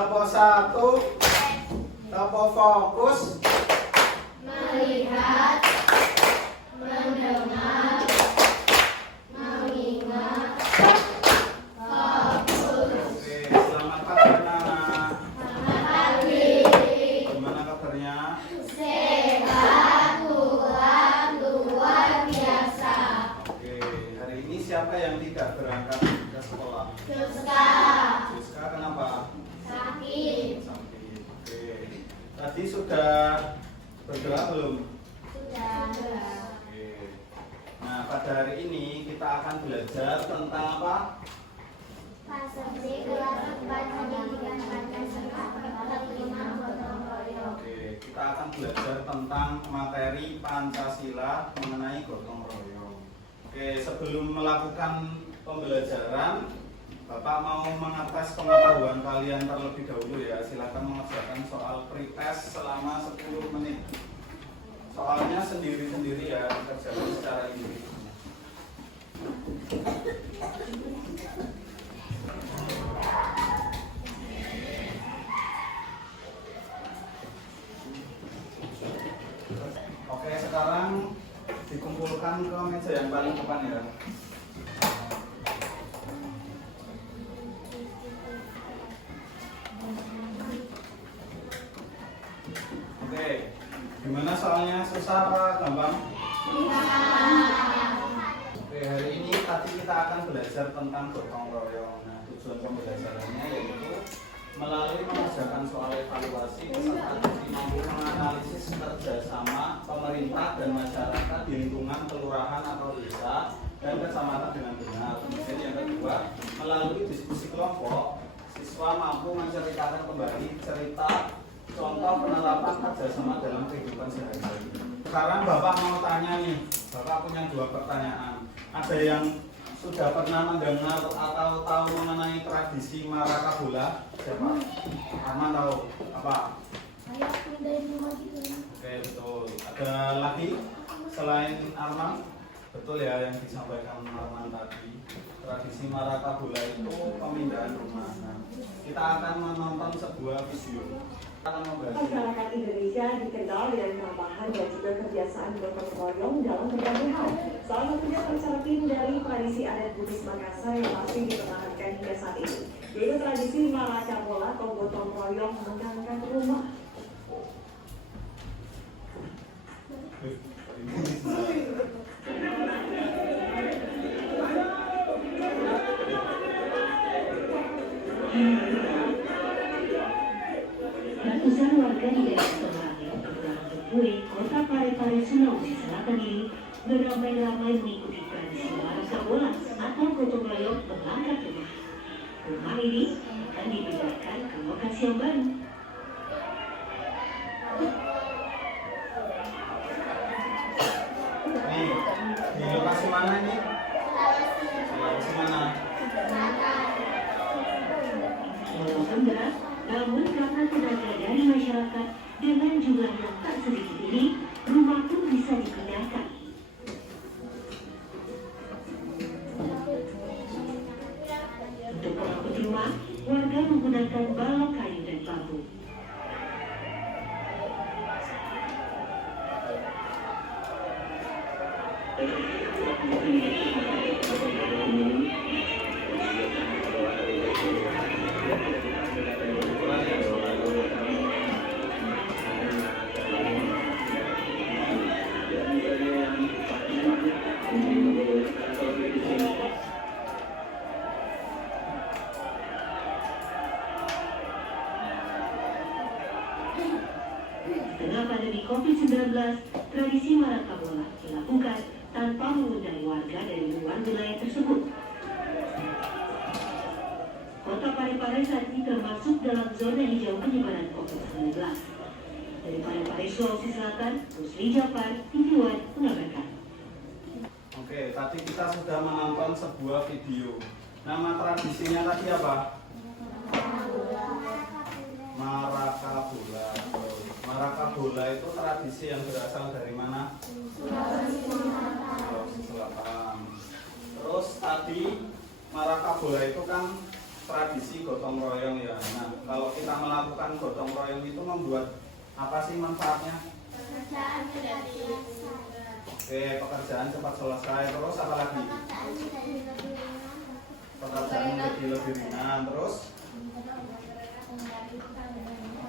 Topo satu, topo fokus, melihat, mendengar, mengingat, fokus. Oke, selamat pagi anak-anak. Selamat pagi. Gimana kabarnya? Sehat, kuat, luar biasa. Oke, hari ini siapa yang tidak berangkat ke sekolah? Suska, Siska, kenapa? sakit, Sakit. Oke, tadi sudah berdoa belum? sudah. Oke. Nah, pada hari ini kita akan belajar tentang apa? Seperti kelas 4 pendidikan Pancasila terima gotong royong. Oke, kita akan belajar tentang materi Pancasila mengenai gotong royong. Oke, sebelum melakukan pembelajaran, Bapak mau mengetes pengetahuan kalian terlebih dahulu ya. Silakan mengerjakan soal pretest selama 10 menit. Soalnya sendiri-sendiri ya, dikerjakan secara individu. Oke, sekarang dikumpulkan ke meja yang paling depan ya. Oke, gimana soalnya, susah apa gampang? Oke, hari ini tadi kita akan belajar tentang gotong royong. Nah, tujuan pembelajarannya yaitu melalui mengerjakan soal evaluasi peserta didik mampu menganalisis kerjasama pemerintah dan masyarakat di lingkungan kelurahan atau desa dan kecamatan dengan benar. Kemudian yang kedua, melalui diskusi kelompok, siswa mampu menceritakan kembali cerita contoh penerapan kerjasama dalam kehidupan sehari-hari. Sekarang Bapak mau tanya nih, Bapak punya 2 pertanyaan. Ada yang sudah pernah mendengar atau tahu mengenai tradisi Marakabola? Siapa? Arman tahu apa? Oke, betul. Ada lagi selain Arman? Betul ya yang disampaikan Arman tadi. Tradisi Marakabola itu pemindahan rumah. Nah, kita akan menonton sebuah video. Kita akan membahas. Masyarakat Indonesia dikenal dengan keramahan dan juga kebiasaan gotong royong dalam berbagai hal. Salah satunya tercermin dari tradisi adat Bugis Makassar yang masih dipertahankan hingga saat ini, yaitu tradisi Marakabola atau gotong royong mengangkat rumah. Ratusan warga di daerah Semarang, Kelurahan Bepuri, Kota Parepare, Sulawesi Selatan ini beramai-ramai mengikuti tradisi Marakabola atau gotong royong mengangkat rumah. Rumah ini akan dipindahkan ke lokasi yang baru. Nih, di lokasi mana ini? Lokasi mana? Walaupun berat, namun karena tenaga dari masyarakat dengan jumlah yang tak sedikit ini, rumah pun bisa dipindahkan. Untuk pengangkut rumah, warga menggunakan balok kayu dan bambu. Tengah pandemi COVID-19, tradisi Marakabola dilakukan tanpa mengundang warga dari luar wilayah tersebut. Kota Parepare saat ini termasuk dalam zona hijau penyebaran COVID-19. Dari Parepare, Sulawesi Selatan, Rusli Jafar, TV One mengabarkan. Oke, tadi kita sudah menonton sebuah video. Nama tradisinya tadi apa? Marakabola. Marakabola itu tradisi yang berasal dari mana? Sulawesi Selatan. Terus tadi Marakabola itu kan tradisi gotong royong ya. Nah, kalau kita melakukan gotong royong itu membuat apa sih manfaatnya? Pekerjaan tidak selesai. Oke, pekerjaan cepat selesai. Terus apa lagi? Pekerjaan jadi lebih ringan. Pekerjaan menjadi lebih ringan. Terus?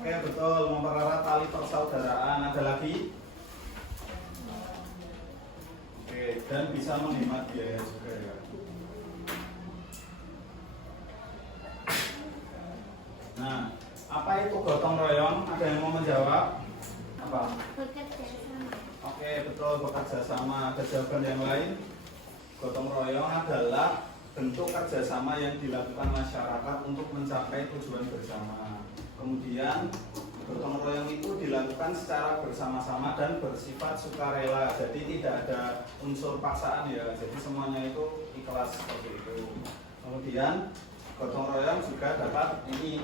Oke, betul. Mempererat tali persaudaraan. Ada lagi? Oke, dan bisa menghemat biaya juga ya. Nah, apa itu gotong royong? Ada yang mau menjawab? Apa? Bekerja sama. Oke, betul, bekerja sama. Ada jawaban yang lain? Gotong royong adalah bentuk kerjasama yang dilakukan masyarakat untuk mencapai tujuan bersama. Kemudian, gotong royong itu dilakukan secara bersama-sama dan bersifat sukarela. Jadi tidak ada unsur paksaan ya. Jadi semuanya itu ikhlas seperti itu. Kemudian, gotong royong juga dapat ini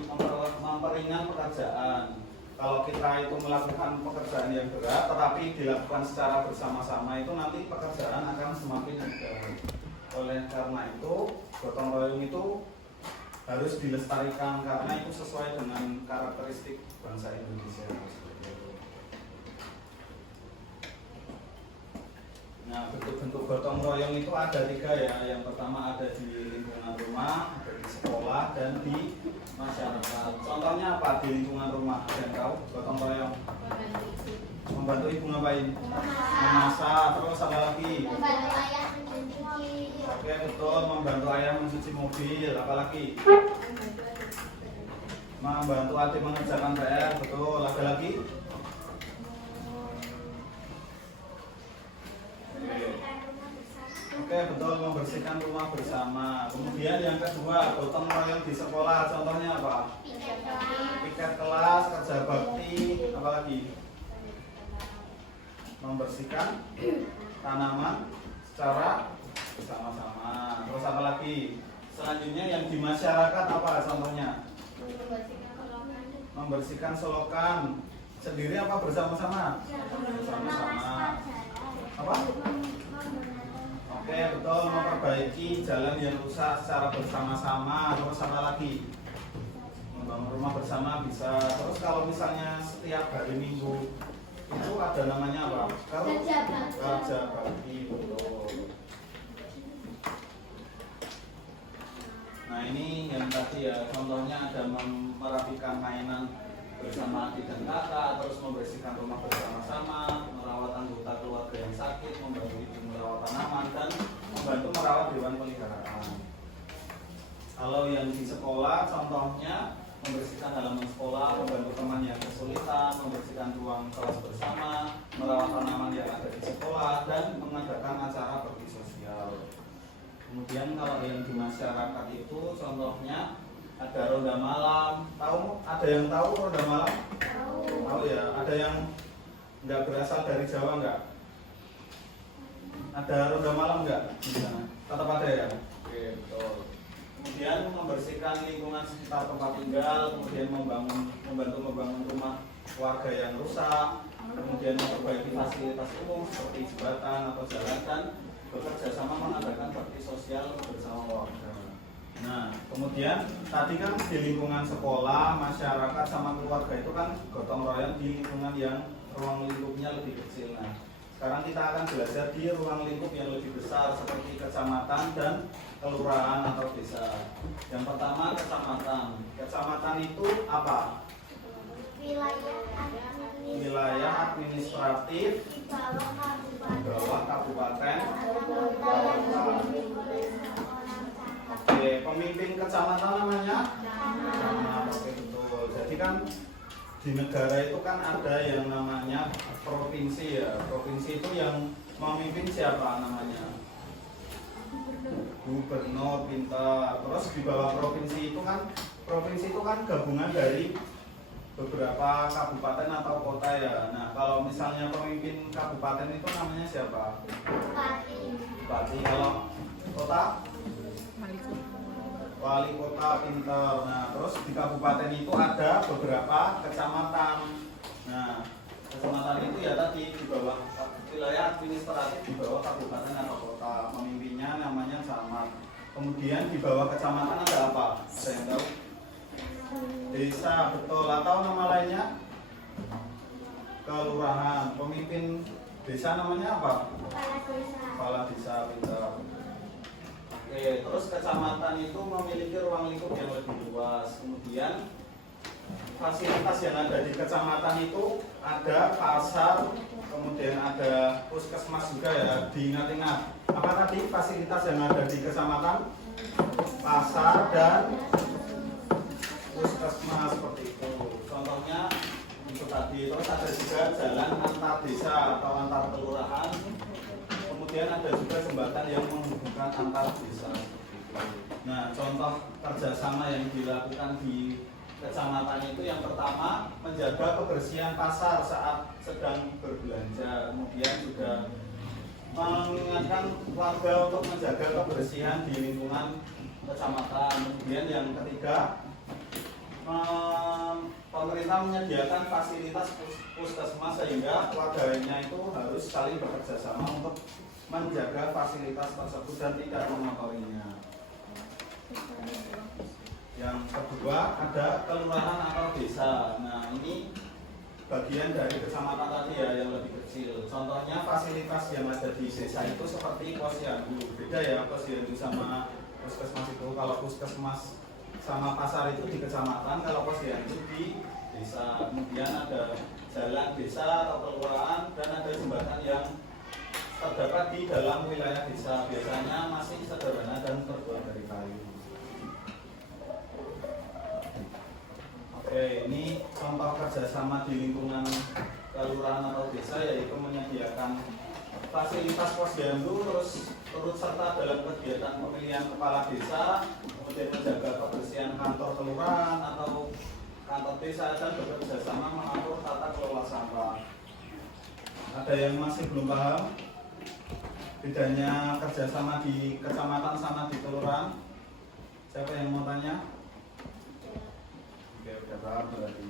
memperingan pekerjaan. Kalau kita itu melakukan pekerjaan yang berat, tetapi dilakukan secara bersama-sama itu nanti pekerjaan akan semakin mudah. Oleh karena itu, gotong royong itu harus dilestarikan karena itu sesuai dengan karakteristik bangsa Indonesia. Nah, bentuk-bentuk gotong royong itu ada 3 ya. Yang pertama ada di lingkungan rumah, ada di sekolah, dan di masyarakat. Contohnya apa di lingkungan rumah? Ada yang tahu gotong royong? Membantu ibu ngapain? Memasak. Terus apa lagi? Membantu ayah mencuci. Oke, betul. Membantu ayah mencuci mobil. Apa lagi? Membantu adik mengerjakan PR. Betul. Ada lagi? Oke, betul, membersihkan rumah bersama. Kemudian yang kedua, gotong royong di sekolah. Contohnya apa? Piket kelas, kerja bakti, apa lagi? Membersihkan tanaman secara bersama-sama. Terus apa lagi? Selanjutnya yang di masyarakat apa contohnya? Membersihkan selokan. Sendiri apa bersama-sama? Bersama-sama. Apa? Oke, betul, memperbaiki jalan yang rusak secara bersama-sama. Terus apa lagi? Membangun rumah bersama bisa. Terus kalau misalnya setiap hari Minggu itu ada namanya apa? Kerja bakti, betul. Nah, ini yang tadi ya, contohnya ada merapikan mainan bersama adik dan kakak, terus membersihkan rumah bersama-sama, merawat anggota keluarga yang sakit, membantu ibu merawat tanaman, dan membantu merawat hewan peliharaan. Kalau yang di sekolah, contohnya membersihkan halaman sekolah, membantu teman yang kesulitan, membersihkan ruang kelas bersama, merawat tanaman yang ada di sekolah, dan mengadakan acara bakti sosial. Kemudian kalau yang di masyarakat itu, contohnya ada ronda malam. Tahu? Ada yang tahu ronda malam? Tahu ya. Ada yang nggak berasal dari Jawa nggak? Ada ronda malam nggak di sana? Tetap ada ya. Oke, betul. Kemudian membersihkan lingkungan sekitar tempat tinggal, kemudian membantu membangun rumah warga yang rusak, kemudian memperbaiki fasilitas umum seperti jembatan atau jalan, dan bekerja sama mengadakan bakti sosial bersama warga. Nah, kemudian tadi kan di lingkungan sekolah, masyarakat sama keluarga itu kan gotong royong di lingkungan yang ruang lingkupnya lebih kecil. Nah, sekarang kita akan belajar di ruang lingkup yang lebih besar seperti kecamatan dan kelurahan atau desa. Yang pertama kecamatan. Kecamatan itu apa? Wilayah administratif Di bawah kabupaten. Oke, pemimpin kecamatan namanya? Nah, oke, betul. Jadi kan di negara itu kan ada yang namanya provinsi ya. Provinsi itu yang memimpin siapa namanya? Gubernur, pintar. Terus di bawah provinsi itu kan gabungan dari beberapa kabupaten atau kota ya. Nah, kalau misalnya pemimpin kabupaten itu namanya siapa? Bupati. Kalau kota? Wali kota, pintar. Nah, terus di kabupaten itu ada beberapa kecamatan. Nah, kecamatan itu ya tadi di bawah wilayah administratif di bawah kabupaten atau kota. Pemimpinnya namanya camat. Kemudian di bawah kecamatan ada apa? Ada yang tahu? Desa, betul. Atau nama lainnya? Kelurahan. Pemimpin desa namanya apa? Kepala desa. Kepala desa, pintar. Oke, terus kecamatan itu memiliki ruang lingkup yang lebih luas. Kemudian fasilitas yang ada di kecamatan itu ada pasar, kemudian ada puskesmas juga ya. Diingat-ingat, apa tadi fasilitas yang ada di kecamatan? Pasar dan puskesmas seperti itu. Contohnya itu tadi. Terus ada juga jalan antar desa atau antar kelurahan. Kemudian ada juga jembatan yang menghubungkan antar desa. Nah, contoh kerjasama yang dilakukan di kecamatan itu yang pertama menjaga kebersihan pasar saat sedang berbelanja. Kemudian juga mengingatkan warga untuk menjaga kebersihan di lingkungan kecamatan. Kemudian yang ketiga, pemerintah menyediakan fasilitas puskesmas sehingga warganya itu harus saling bekerja sama untuk menjaga fasilitas tersebut dan tidak mengotorinya. Yang kedua ada kelurahan atau desa. Nah, ini bagian dari kecamatan tadi ya yang lebih kecil. Contohnya fasilitas yang ada di desa itu seperti posyandu. Beda ya posyandu sama puskesmas itu. Kalau puskesmas sama pasar itu di kecamatan, kalau posyandu di desa. Kemudian ada jalan desa atau kelurahan dan ada jembatan yang terdapat di dalam wilayah desa. Biasanya masih sederhana dan terbuat dari kayu. Oke, ini contoh kerjasama di lingkungan kelurahan atau desa, yaitu menyediakan fasilitas posyandu, terus turut serta dalam kegiatan pemilihan kepala desa, kemudian menjaga kebersihan kantor kelurahan atau kantor desa, dan bekerja sama mengatur tata kelola sampah. Ada yang masih belum paham bedanya kerjasama di kecamatan sama di kelurahan? Siapa yang mau tanya? Oke, udah paham berarti.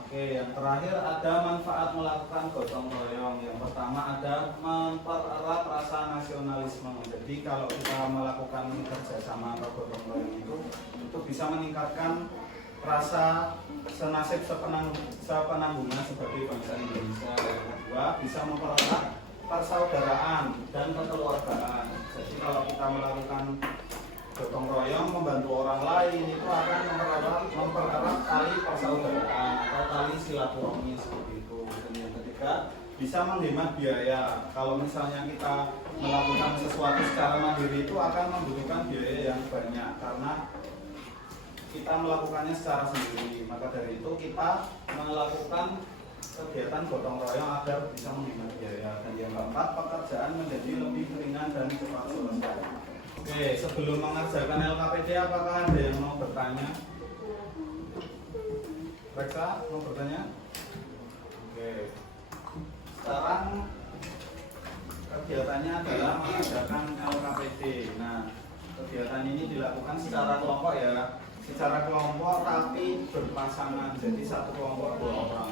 Oke, yang terakhir ada manfaat melakukan gotong royong. Yang pertama ada mempererat rasa nasionalisme. Jadi kalau kita melakukan kerjasama atau gotong royong itu bisa meningkatkan rasa senasib sepenanggungan sebagai bangsa Indonesia. Yang kedua bisa mempererat persaudaraan dan kekeluargaan. Jadi kalau kita melakukan gotong royong membantu orang lain itu akan mempererat tali persaudaraan atau tali silaturahmi seperti itu. Dan yang ketiga bisa menghemat biaya. Kalau misalnya kita melakukan sesuatu secara mandiri itu akan membutuhkan biaya yang banyak karena kita melakukannya secara sendiri. Maka dari itu kita melakukan kegiatan gotong royong agar bisa menghemat biaya. Dan yang keempat, pekerjaan menjadi lebih ringan dan cepat selesai. Oke, sebelum mengerjakan LKPD apakah ada yang mau bertanya? Reksa, mau bertanya? Oke. Sekarang kegiatannya adalah mengerjakan LKPD. Nah, kegiatan ini dilakukan secara kelompok ya. Secara kelompok tapi berpasangan, jadi satu kelompok 2 orang.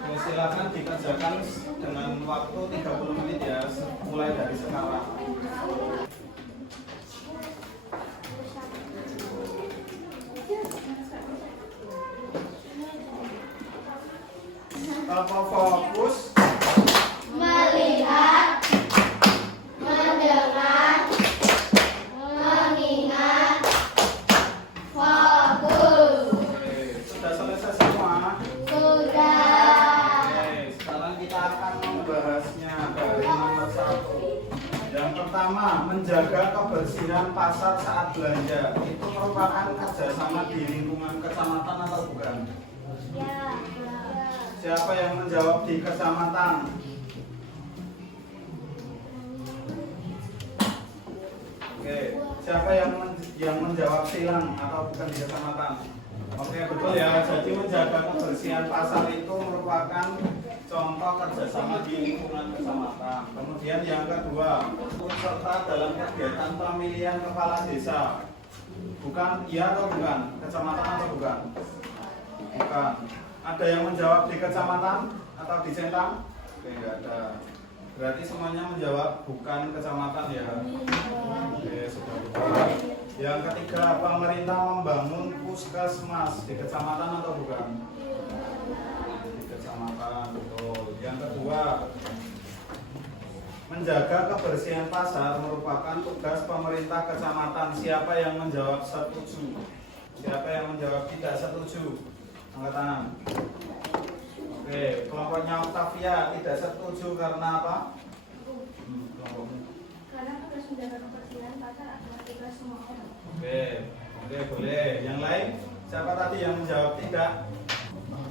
Oke, silakan dikerjakan dengan waktu 30 menit ya, mulai dari sekarang. Apa fokus? Melihat, mendengar, mengingat, fokus. Oke, sudah selesai semua? Sudah. Oke, sekarang kita akan membahasnya dari nomor 1. Yang pertama, menjaga kebersihan pasar saat belanja. Itu merupakan kerjasama di lingkungan kecamatan atau bukan? Ya. Siapa yang menjawab di kecamatan? Oke, siapa yang menjawab silang atau bukan di kecamatan? Oke, betul ya. Jadi menjaga kebersihan pasar itu merupakan contoh kerjasama di lingkungan kecamatan. Kemudian yang kedua, turut serta dalam kegiatan pemilihan kepala desa. Bukan, iya atau bukan? Kecamatan atau bukan? Bukan. Ada yang menjawab di kecamatan atau di centang? Oke, enggak ada. Berarti semuanya menjawab bukan kecamatan ya. Oke, sudah betul. Yang ketiga, pemerintah membangun puskesmas di kecamatan atau bukan? Di kecamatan, betul. Yang kedua, menjaga kebersihan pasar merupakan tugas pemerintah kecamatan. Siapa yang menjawab setuju? Siapa yang menjawab tidak setuju? Angkat tangan. Oke, kelompoknya Octavia tidak setuju karena apa? Kelompoknya. Karena tugas menjaga kebersihan pasar adalah tugas semua orang. Oke, boleh. Yang lain, siapa tadi yang menjawab tidak?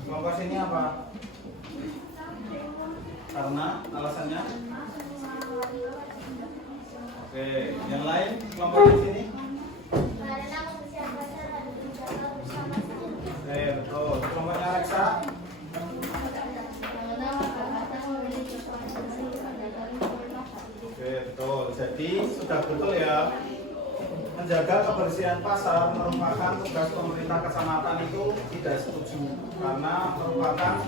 Kelompok sini apa? Karena alasannya? Oke, yang lain kelompok di sini? Karena kebersihan pasar harus dijaga bersama-sama. Oke, betul. Kelompoknya Reksa? Karena masyarakat memiliki peran penting menjaga lingkungan pasar. Oke, betul. Jadi sudah betul ya. Menjaga kebersihan pasar merupakan tugas pemerintah kecamatan itu tidak setuju karena merupakan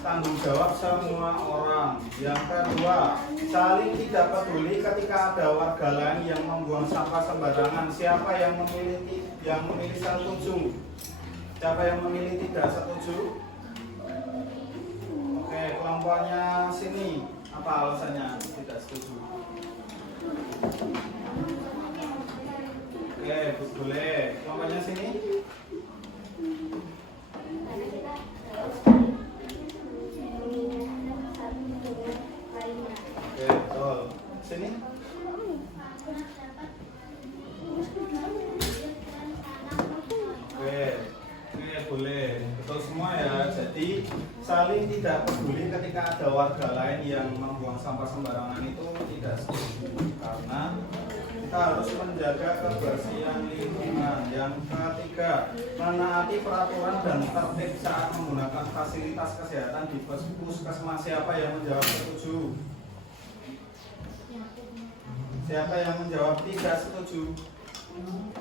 tanggung jawab semua orang. Yang kedua, saling tidak peduli ketika ada warga lain yang membuang sampah sembarangan. Siapa yang memilih setuju? Siapa yang memilih tidak setuju? Oke, kelompoknya sini apa alasannya tidak setuju? Oke, boleh. Kelompoknya sini? Karena kita mengingatkan satu dengan lainnya. Oke, betul. Sini? Oke, boleh. Betul semua ya. Jadi saling tidak peduli ketika ada warga lain yang membuang sampah sembarangan itu tidak setuju karena kita harus menjaga kebersihan lingkungan. Yang ketiga, menaati peraturan dan tertib saat menggunakan fasilitas kesehatan di puskesmas. Siapa yang menjawab setuju? Siapa yang menjawab tidak setuju?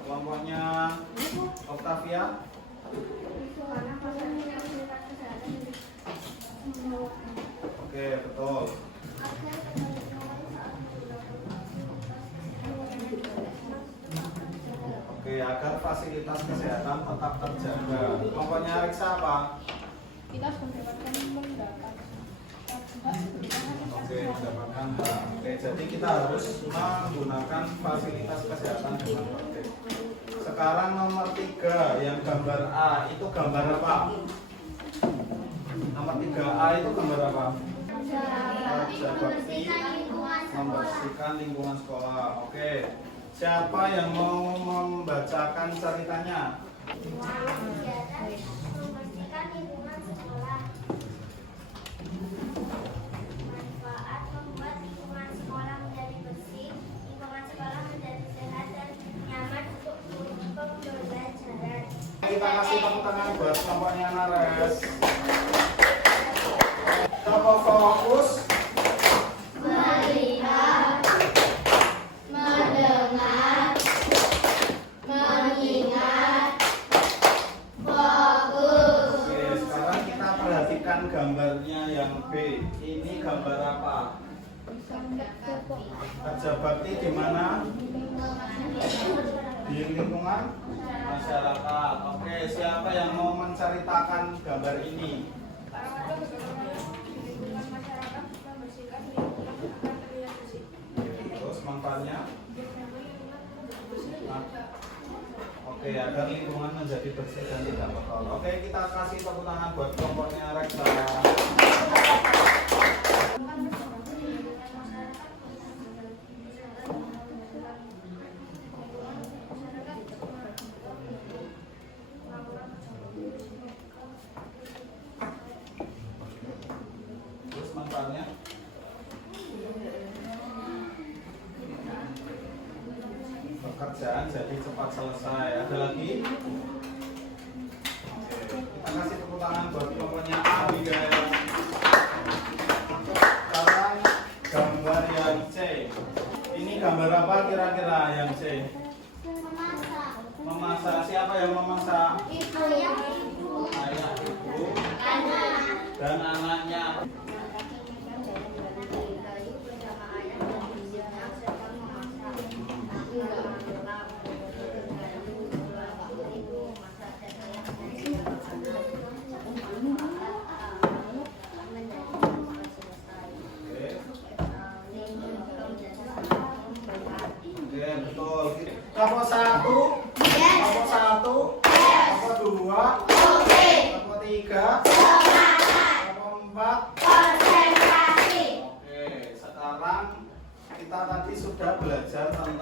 Kelompoknya Octavia? Karena fasilitas kesehatan Oke, betul. agar kebersihan saat Oke, agar fasilitas kesehatan tetap terjaga. Kelompoknya Reksa apa? kita harus mendapatkan pendapat. Oke, mendapatkan hak. Oke, jadi kita harus menggunakan fasilitas kesehatan dengan tertib. Sekarang nomor 3 yang gambar A itu gambar apa? Nomor 3A itu gambar apa? Kerja bakti membersihkan lingkungan sekolah. Oke, siapa yang mau membacakan ceritanya? Kegiatan membersihkan lingkungan sekolah. Manfaat membuat lingkungan sekolah menjadi bersih, lingkungan sekolah menjadi sehat dan nyaman untuk pembelajaran. Kita kasih tepuk tangan buat kelompoknya Nares. Coba fokus. Melihat, mendengar, mengingat, fokus. Oke, sekarang kita perhatikan gambarnya yang B. Ini gambar apa? Kerja bakti di mana? Di lingkungan masyarakat. Oke, siapa yang mau menceritakan gambar ini? Lingkungan masyarakat membersihkan lingkungan agar terlihat bersih. Terus manfaatnya? Oke, agar lingkungan menjadi bersih dan tidak kotor. Oke, kita kasih tepuk tangan buat kelompoknya Reksa. Terus manfaatnya? Pekerjaan jadi cepat selesai. Ada lagi? Oke, kita kasih tepuk tangan buat kelompoknya Abigail. Sekarang gambar yang C. Ini gambar apa kira-kira yang C? Memasak. Memasak. Siapa yang memasak? Ibu. Ayah, ibu, Anak. dan anaknya.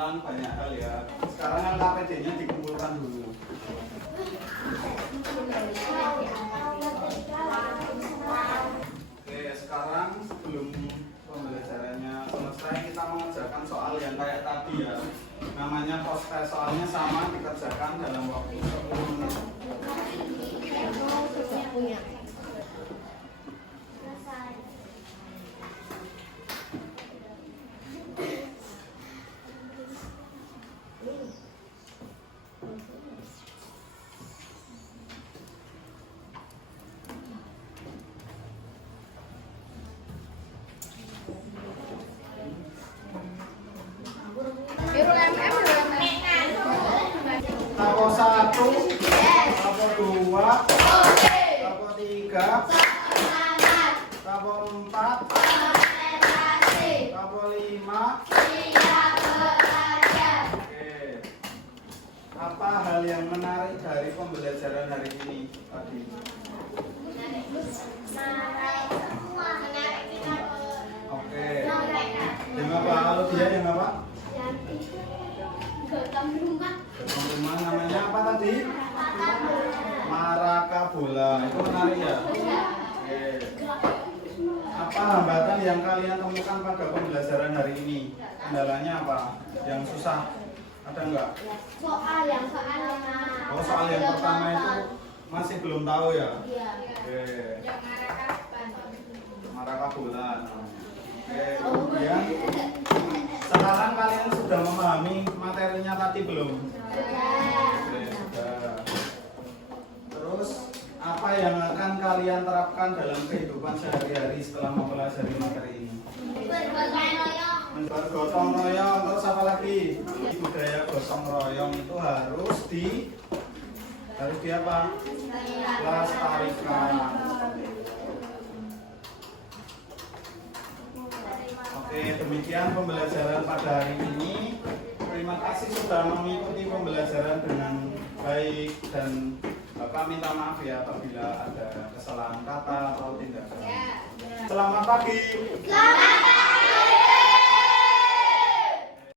kenalan banyak hal ya. Sekarang yang KPD-nya dikumpulkan dulu. Oke, sekarang sebelum pembelajarannya selesai kita mengerjakan soal yang kayak tadi ya. Namanya post-test, soalnya sama dikerjakan dalam waktu 10 menit. Tapo 1, tapo 2, tapo 3, tapo 4, tapo 5. Oke. Apa hal yang menarik dari pembelajaran hari ini tadi? Oke. Yang apa? Kalau dia yang apa? Gotong rumah. Rumah namanya apa tadi? Marakabola. Itu menarik ya? Oke. Apa hambatan yang kalian temukan pada pembelajaran hari ini? Kendalanya apa? Yang susah? Ada enggak? Soal yang pertama. Oh, soal yang pertama itu masih belum tahu ya? Iya. Oke. Yang Marakabola. Oke, kemudian sekarang kalian sudah memahami materinya tadi belum? Oke, sudah. Terus apa yang akan kalian terapkan dalam kehidupan sehari-hari setelah mempelajari materi ini? Bergotong royong, terus apa lagi? Budaya gotong royong itu harus di apa? Lestarikan. Oke, demikian pembelajaran pada hari ini. Terima kasih sudah mengikuti pembelajaran dengan baik dan Bapak minta maaf ya apabila ada kesalahan kata atau tindakan. Selamat pagi. Selamat